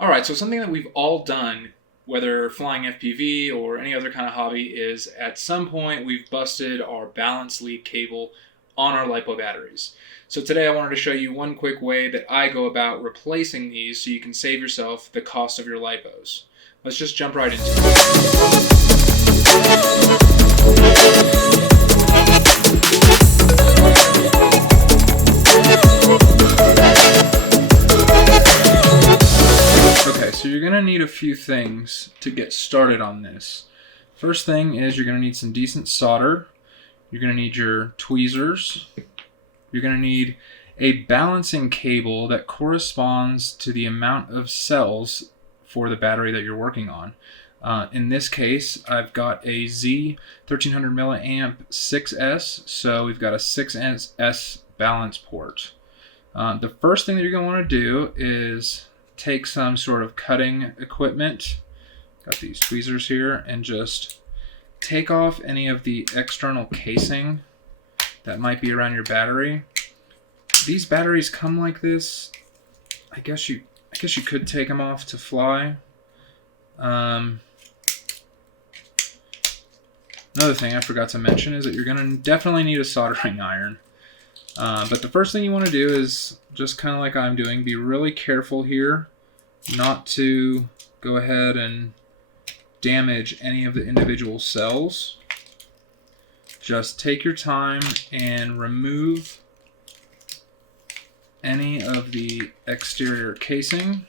All right, so something that we've all done, whether flying FPV or any other kind of hobby, is at some point we've busted our balance lead cable on our Lipo batteries. So today I wanted to show you one quick way that I go about replacing these so you can save yourself the cost of your Lipos. Let's just jump right into it. Okay, so you're going to need a few things to get started on this. First thing is you're going to need some decent solder. You're going to need your tweezers. You're going to need a balancing cable that corresponds to the amount of cells for the battery that you're working on. In this case, I've got a Z 1300 milliamp 6S, so we've got a 6S balance port. The first thing that you're going to want to do is take some sort of cutting equipment, got these tweezers here, and just take off any of the external casing that might be around your battery. These batteries come like this. I guess you could take them off to fly. Another thing I forgot to mention is that you're going to definitely need a soldering iron. But the first thing you want to do is, just kind of like I'm doing, be really careful here not to go ahead and damage any of the individual cells. Just take your time and remove any of the exterior casing.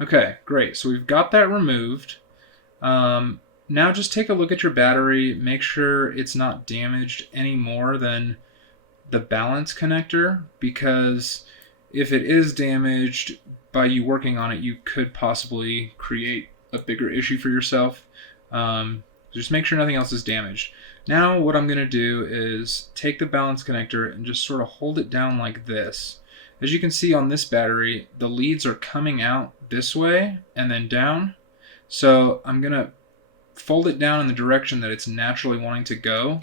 Okay, great. So we've got that removed. Now just take a look at your battery. Make sure it's not damaged any more than the balance connector, because if it is damaged by you working on it, you could possibly create a bigger issue for yourself. Just make sure nothing else is damaged. Now what I'm going to do is take the balance connector and just sort of hold it down like this. As you can see on this battery, the leads are coming out this way and then down. So I'm going to fold it down in the direction that it's naturally wanting to go.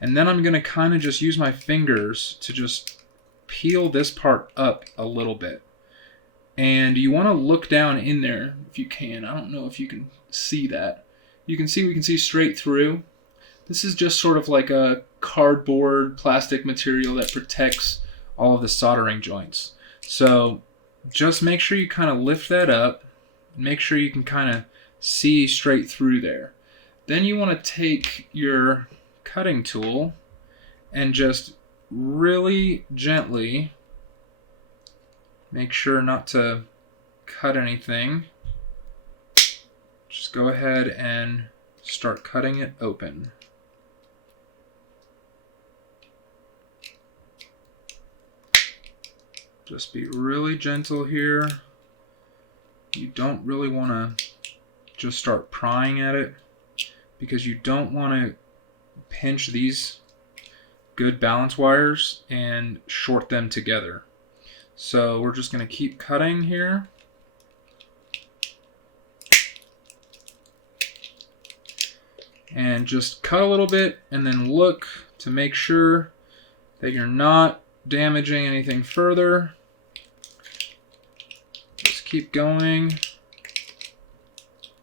And then I'm going to kind of just use my fingers to just peel this part up a little bit. And you want to look down in there if you can. I don't know if you can see that. You can see we can see straight through. This is just sort of like a cardboard plastic material that protects all of the soldering joints. So just make sure you kind of lift that up. Make sure you can kind of see straight through there. Then you want to take your cutting tool and just really gently, make sure not to cut anything, just go ahead and start cutting it open. Just be really gentle here. You don't really want to just start prying at it, because you don't want to pinch these good balance wires and short them together. So we're just going to keep cutting here. And just cut a little bit and then look to make sure that you're not damaging anything further. Just keep going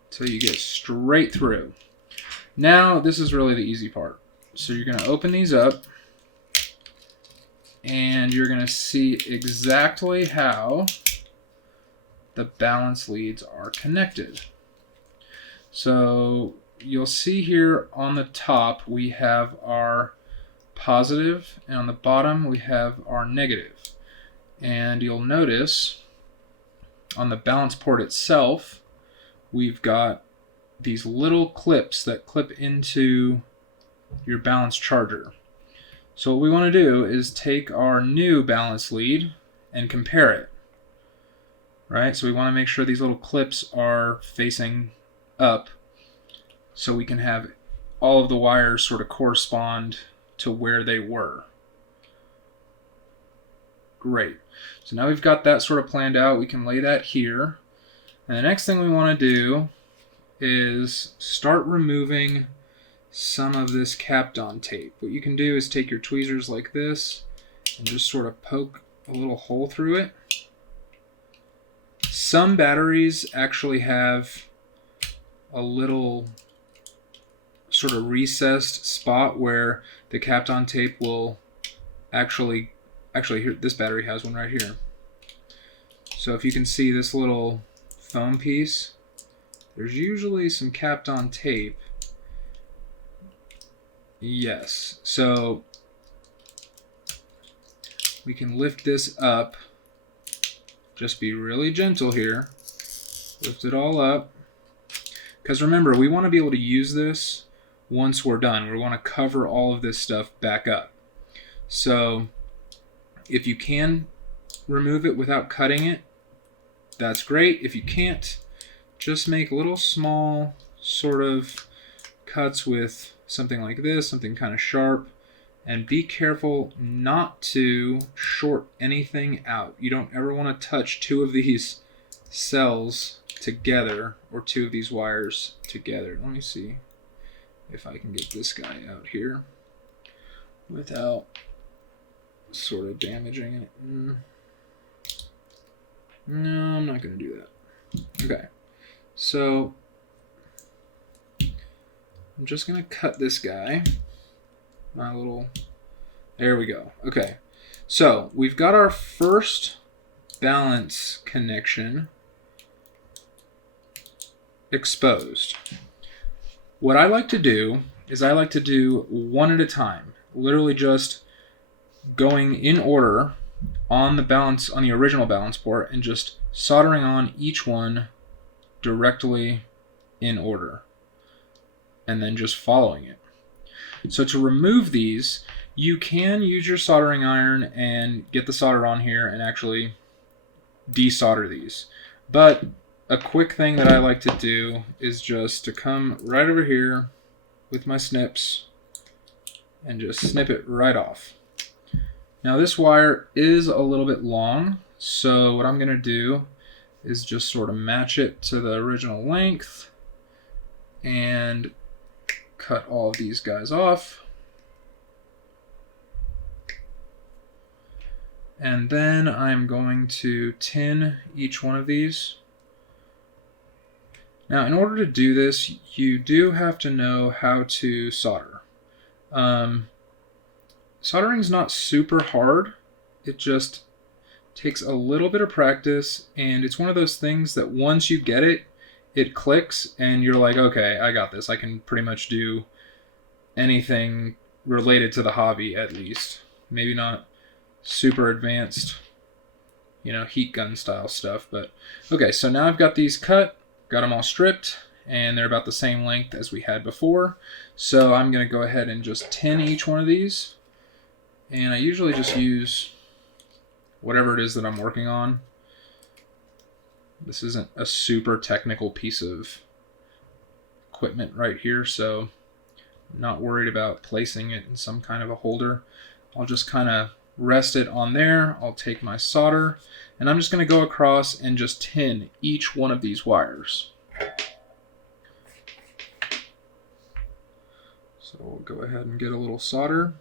until you get straight through. Now this is really the easy part. So you're going to open these up and you're going to see exactly how the balance leads are connected. So you'll see here on the top we have our positive, and on the bottom we have our negative. And you'll notice on the balance port itself we've got these little clips that clip into your balance charger. So what we want to do is take our new balance lead and compare it. Right? So we want to make sure these little clips are facing up so we can have all of the wires sort of correspond to where they were. Great. So now we've got that sort of planned out. We can lay that here. And the next thing we want to do is start removing some of this Kapton tape. What you can do is take your tweezers like this and just sort of poke a little hole through it. Some batteries actually have a little sort of recessed spot where the Kapton tape will actually here, this battery has one right here. So if you can see this little foam piece, there's usually some Kapton tape. Yes, so we can lift this up. Just be really gentle here. Lift it all up. Because remember, we want to be able to use this once we're done. We want to cover all of this stuff back up. So if you can remove it without cutting it, that's great. If you can't, just make little small sort of cuts with something like this, something kind of sharp, and be careful not to short anything out. You don't ever want to touch two of these cells together or two of these wires together. Let me see if I can get this guy out here without sort of damaging it. No, I'm not going to do that. Okay, so I'm just going to cut this guy. There we go. Okay, so we've got our first balance connection exposed. What I like to do is I like to do one at a time, literally just going in order on the original balance port and just soldering on each one directly in order and then just following it. So to remove these, you can use your soldering iron and get the solder on here and actually desolder these. But a quick thing that I like to do is just to come right over here with my snips and just snip it right off. Now this wire is a little bit long, so what I'm going to do is just sort of match it to the original length and cut all of these guys off. And then I'm going to tin each one of these. Now, in order to do this, you do have to know how to solder. Soldering is not super hard. It just takes a little bit of practice, and it's one of those things that once you get it, it clicks, and you're like, okay, I got this. I can pretty much do anything related to the hobby, at least. Maybe not super advanced, heat gun style stuff, but okay, so now I've got these cut, got them all stripped, and they're about the same length as we had before. So I'm going to go ahead and just tin each one of these, and I usually just use whatever it is that I'm working on. This isn't a super technical piece of equipment right here, so I'm not worried about placing it in some kind of a holder. I'll just kind of rest it on there. I'll take my solder, and I'm just going to go across and just tin each one of these wires. So we'll go ahead and get a little solder.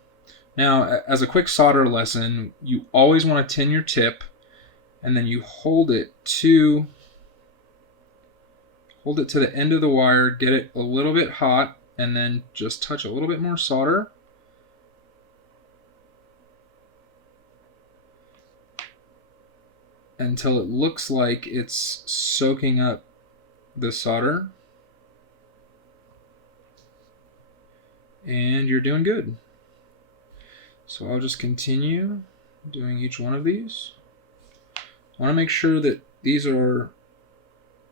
Now, as a quick solder lesson, you always want to tin your tip, and then you hold it to the end of the wire, get it a little bit hot, and then just touch a little bit more solder. Until it looks like it's soaking up the solder. And you're doing good. So I'll just continue doing each one of these. I want to make sure that these are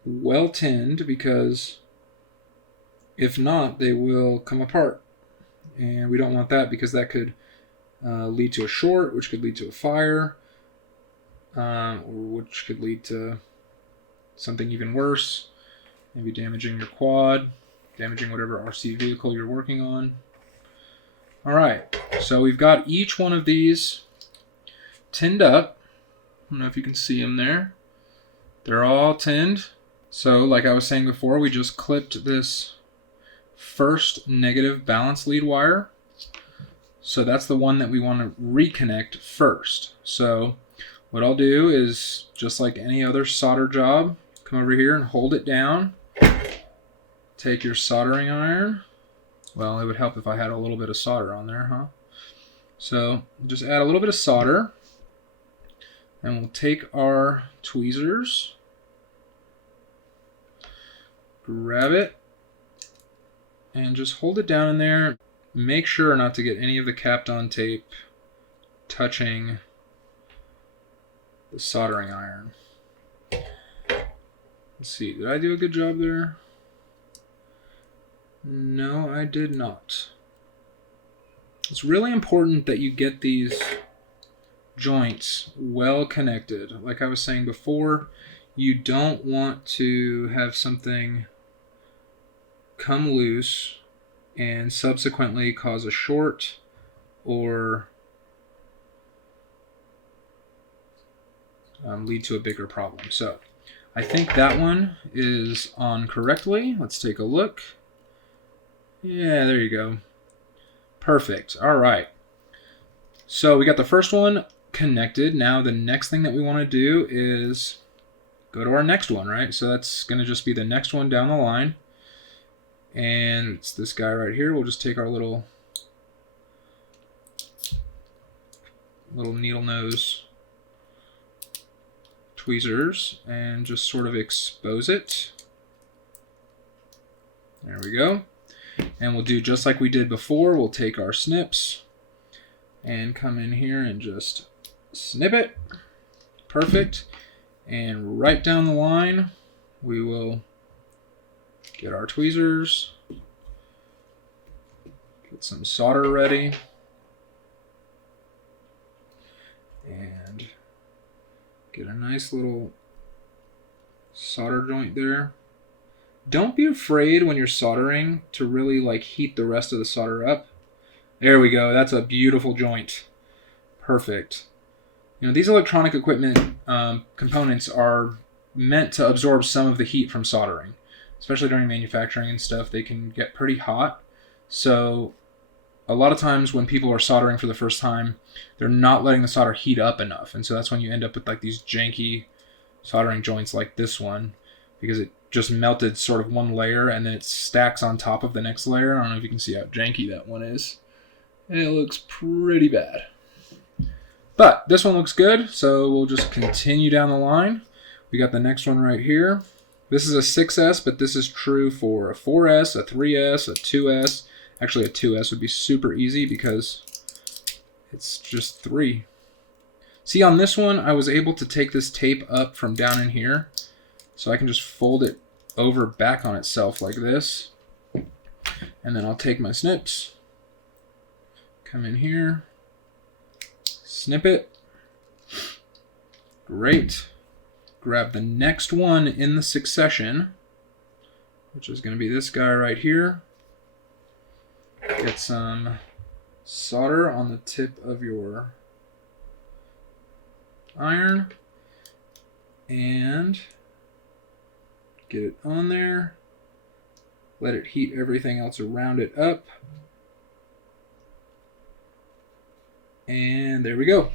well tinned, because if not, they will come apart. And we don't want that, because that could lead to a short, which could lead to a fire. Or which could lead to something even worse, maybe damaging your quad, damaging whatever RC vehicle you're working on. Alright, so we've got each one of these tinned up. I don't know if you can see them there. They're all tinned. So like I was saying before, we just clipped this first negative balance lead wire. So that's the one that we want to reconnect first. So What I'll do is, just like any other solder job, come over here and hold it down. Take your soldering iron. Well, it would help if I had a little bit of solder on there, huh? So just add a little bit of solder, and we'll take our tweezers, grab it, and just hold it down in there. Make sure not to get any of the Kapton tape touching the soldering iron. Let's see, did I do a good job there? No, I did not. It's really important that you get these joints well connected. Like I was saying before, you don't want to have something come loose and subsequently cause a short or lead to a bigger problem. So I think that one is on correctly. Let's take a look. Yeah, there you go. Perfect. All right. So we got the first one connected. Now the next thing that we want to do is go to our next one, right? So that's going to just be the next one down the line. And it's this guy right here. We'll just take our little needle nose tweezers and just sort of expose it. There we go. And we'll do just like we did before. We'll take our snips and come in here and just snip it. Perfect. And right down the line, we will get our tweezers, get some solder ready, and get a nice little solder joint there. Don't be afraid when you're soldering to really like heat the rest of the solder up. There we go. That's a beautiful joint. Perfect. You know, these electronic equipment components are meant to absorb some of the heat from soldering, especially during manufacturing and stuff. They can get pretty hot. So a lot of times when people are soldering for the first time, they're not letting the solder heat up enough. And so that's when you end up with like these janky soldering joints like this one, because it just melted sort of one layer and then it stacks on top of the next layer. I don't know if you can see how janky that one is. It looks pretty bad. But this one looks good, so we'll just continue down the line. We got the next one right here. This is a 6S, but this is true for a 4S, a 3S, a 2S. Actually, a 2S would be super easy because it's just 3. See, on this one, I was able to take this tape up from down in here, so I can just fold it over back on itself like this. And then I'll take my snips, come in here, snip it. Great. Grab the next one in the succession, which is going to be this guy right here. Get some solder on the tip of your iron and get it on there. Let it heat everything else around it up. And there we go.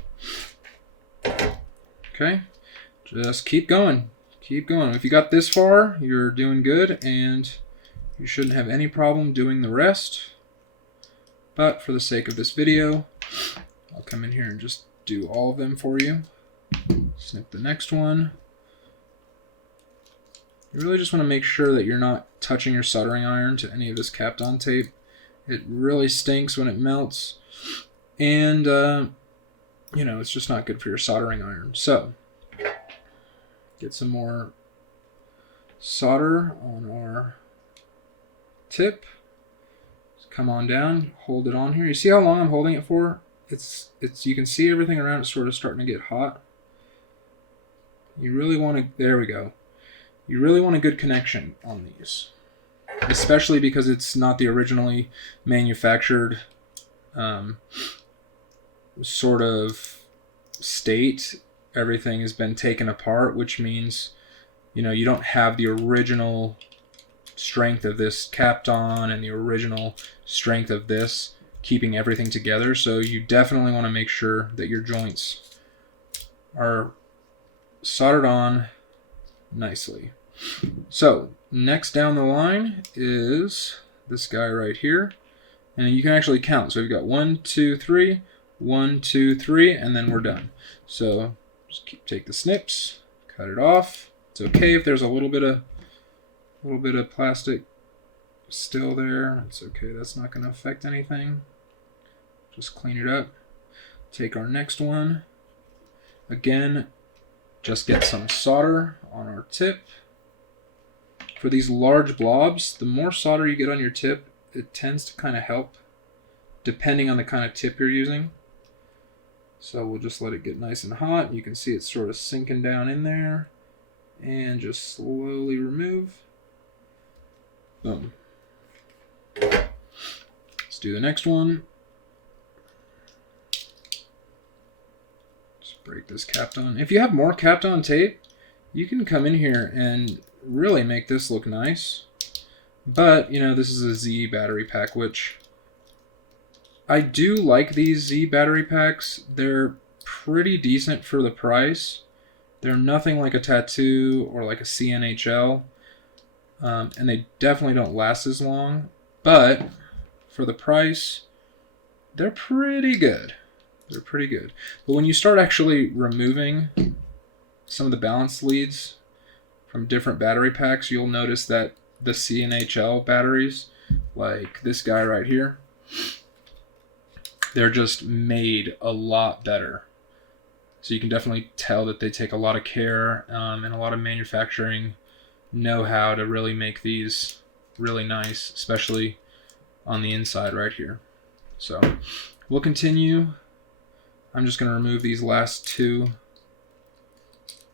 Okay. Just keep going. Keep going. If you got this far, you're doing good, and you shouldn't have any problem doing the rest. But for the sake of this video, I'll come in here and just do all of them for you. Snip the next one. You really just want to make sure that you're not touching your soldering iron to any of this Kapton tape. It really stinks when it melts, and you know, it's just not good for your soldering iron. So get some more solder on our tip. Just come on down, hold it on here. You see how long I'm holding it for? It's you can see everything around it sort of starting to get hot. You really want to, there we go. You really want a good connection on these, especially because it's not the originally manufactured sort of state. Everything has been taken apart, which means, you know, you don't have the original strength of this Kapton and the original strength of this keeping everything together. So you definitely want to make sure that your joints are soldered on nicely. So next down the line is this guy right here. And you can actually count. So we've got 1, 2, 3, 1, 2, 3, and then we're done. So just take the snips, cut it off. It's okay if there's a little bit of plastic still there. It's okay. That's not going to affect anything. Just clean it up. Take our next one. Again, just get some solder on our tip. For these large blobs, the more solder you get on your tip, it tends to kind of help depending on the kind of tip you're using. So we'll just let it get nice and hot. You can see it's sort of sinking down in there. And just slowly remove. Boom. Let's do the next one. Just break this Kapton. If you have more Kapton tape, you can come in here and really make this look nice. But, you know, this is a Z battery pack, which I do like these Z battery packs. They're pretty decent for the price. They're nothing like a Tattoo or like a CNHL. And they definitely don't last as long. But for the price, they're pretty good. They're pretty good. But when you start actually removing some of the balance leads from different battery packs, you'll notice that the CNHL batteries, like this guy right here, they're just made a lot better. So you can definitely tell that they take a lot of care and a lot of manufacturing know-how to really make these really nice, especially on the inside right here. So we'll continue. I'm just going to remove these last two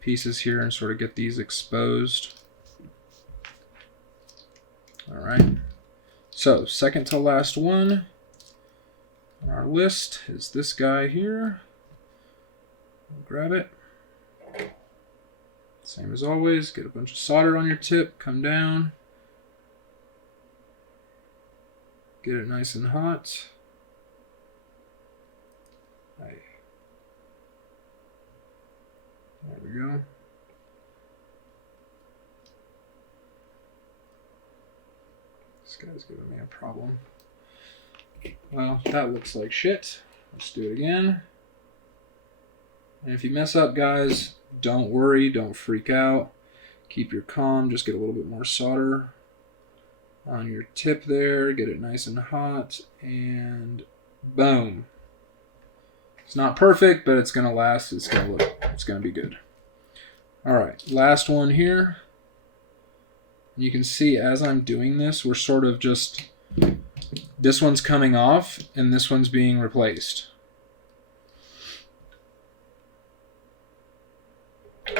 pieces here and sort of get these exposed. All right. So second to last one on our list is this guy here. Grab it. Same as always, get a bunch of solder on your tip, come down, get it nice and hot. There we go. This guy's giving me a problem. Well, that looks like shit. Let's do it again. And if you mess up, guys, don't worry, don't freak out. Keep your calm, just get a little bit more solder on your tip there, get it nice and hot, and boom. It's not perfect, but it's gonna last, it's gonna be good. Alright, last one here. You can see as I'm doing this, we're sort of just, this one's coming off and this one's being replaced.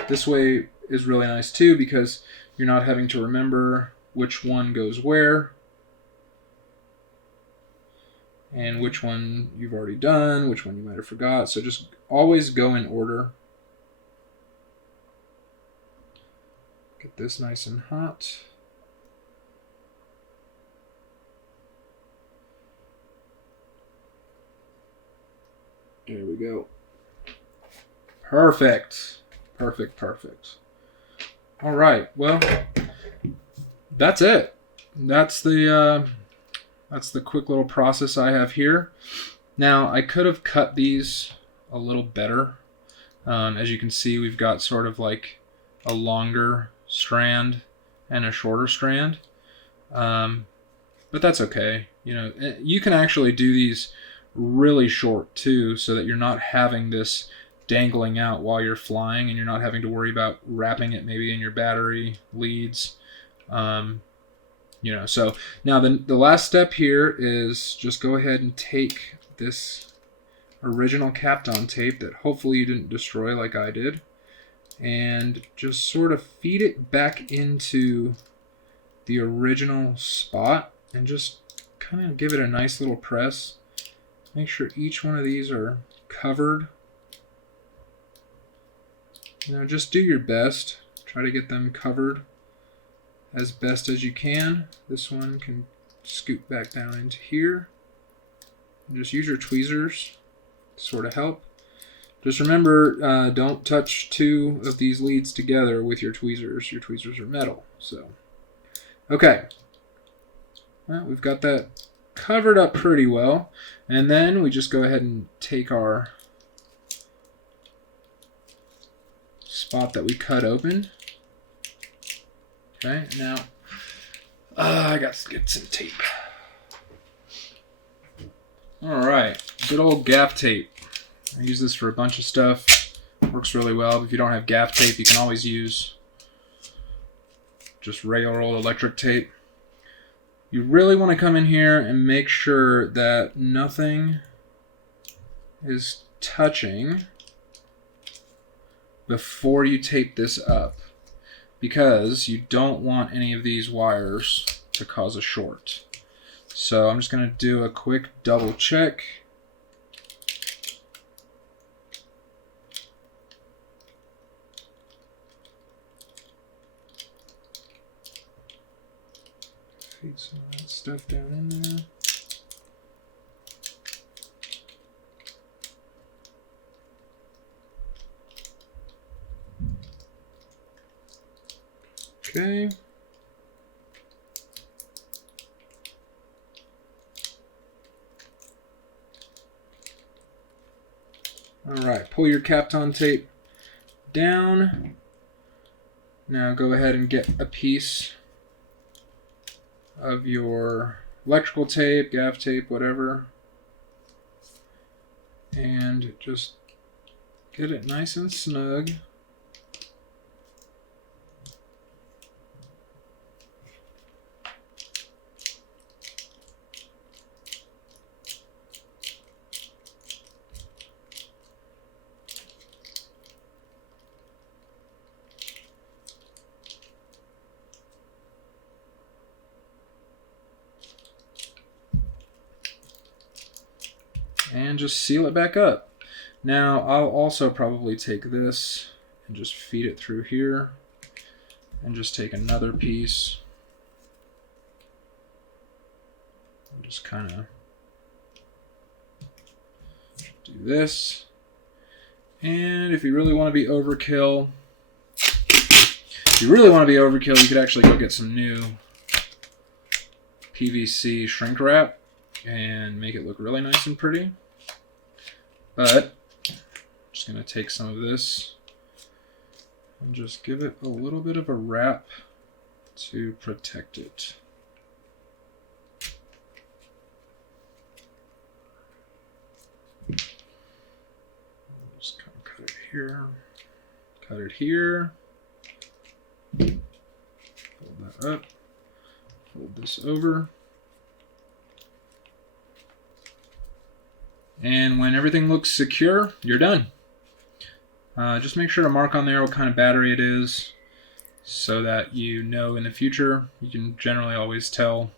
This way is really nice too because you're not having to remember which one goes where and which one you've already done, which one you might have forgot. So just always go in order. Get this nice and hot. There we go. Perfect. Perfect, perfect. All right, well, that's it. That's the quick little process I have here. Now, I could have cut these a little better. As you can see, we've got sort of like a longer strand and a shorter strand. But that's okay. You know, you can actually do these really short too, so that you're not having this dangling out while you're flying and you're not having to worry about wrapping it maybe in your battery leads. You know, so now the last step here is just go ahead and take this original Kapton tape that hopefully you didn't destroy like I did, and just sort of feed it back into the original spot and just kind of give it a nice little press. Make sure each one of these are covered. You know, just do your best. Try to get them covered as best as you can. This one can scoot back down into here. And just use your tweezers to sort of help. Just remember, don't touch two of these leads together with your tweezers. Your tweezers are metal. So, okay. Well, we've got that covered up pretty well. And then we just go ahead and take our spot that we cut open. Okay, now I got to get some tape. Alright, good old gaff tape. I use this for a bunch of stuff. Works really well. If you don't have gaff tape, you can always use just regular old electric tape. You really want to come in here and make sure that nothing is touching before you tape this up, because you don't want any of these wires to cause a short. So I'm just going to do a quick double check. Feed some of that stuff down in there. Okay. Alright, pull your Kapton tape down. Now go ahead and get a piece of your electrical tape, gaff tape, whatever, and just get it nice and snug. And just seal it back up. Now I'll also probably take this and just feed it through here, and just take another piece and just kind of do this. And if you really want to be overkill, you could actually go get some new PVC shrink wrap and make it look really nice and pretty. But I'm just going to take some of this and just give it a little bit of a wrap to protect it. Just kind of cut it here, cut it here, fold that up, fold this over. And when everything looks secure, you're done. Just make sure to mark on there what kind of battery it is, so that you know in the future. You can generally always tell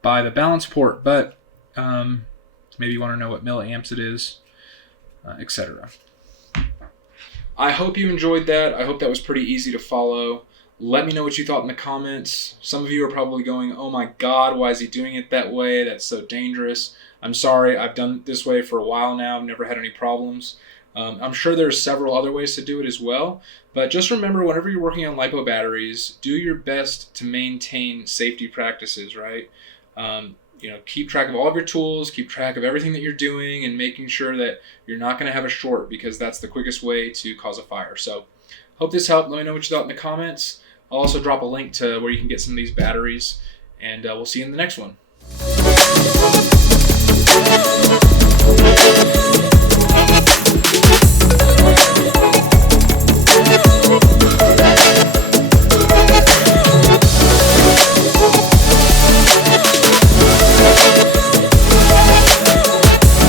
by the balance port, but maybe you want to know what milliamps it is, etc. I hope you enjoyed that. I hope that was pretty easy to follow. Let me know what you thought in the comments. Some of you are probably going, oh my God, why is he doing it that way? That's so dangerous. I'm sorry, I've done it this way for a while now. I've never had any problems. I'm sure there's several other ways to do it as well. But just remember, whenever you're working on LiPo batteries, do your best to maintain safety practices, right? Keep track of all of your tools, keep track of everything that you're doing, and making sure that you're not going to have a short, because that's the quickest way to cause a fire. So hope this helped. Let me know what you thought in the comments. I'll also drop a link to where you can get some of these batteries, and we'll see you in the next one.